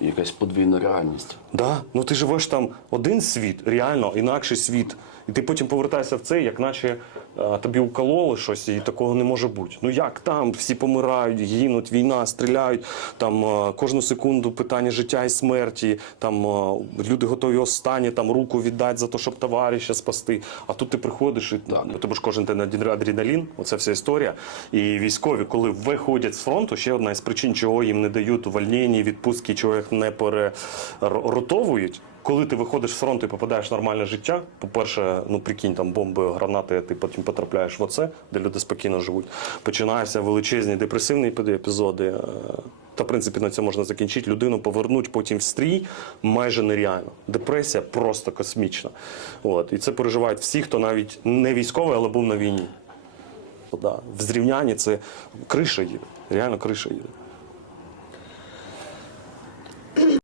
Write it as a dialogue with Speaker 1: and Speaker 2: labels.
Speaker 1: якась подвійна реальність.
Speaker 2: Да, ну ти живеш там один світ, реально інакший світ. І ти потім повертаєшся в цей, як наче е, тобі укололи щось, і такого не може бути. Ну як там? Всі помирають, гинуть, війна, стріляють. Там е, кожну секунду питання життя і смерті. Там е, люди готові останні там руку віддати за те, щоб товариша спасти. А тут ти приходиш і
Speaker 1: Так.
Speaker 2: у ж кожен день адр- адреналін, оце вся історія. І військові, коли виходять з фронту, ще одна із причин, чого їм не дають увольнення, відпустки, чого не переротовують. Коли ти виходиш з фронту і попадаєш в нормальне життя, по-перше, ну прикинь, там бомби, гранати, ти потім потрапляєш в оце, де люди спокійно живуть. Починаються величезні депресивні епі- епізоди. е, Та, в принципі, на це можна закінчити. Людину повернуть потім в стрій майже нереально. Депресія просто космічна. От. І це переживають всі, хто навіть не військовий, але був на війні. В зрівнянні це криша їде. Реально криша їде.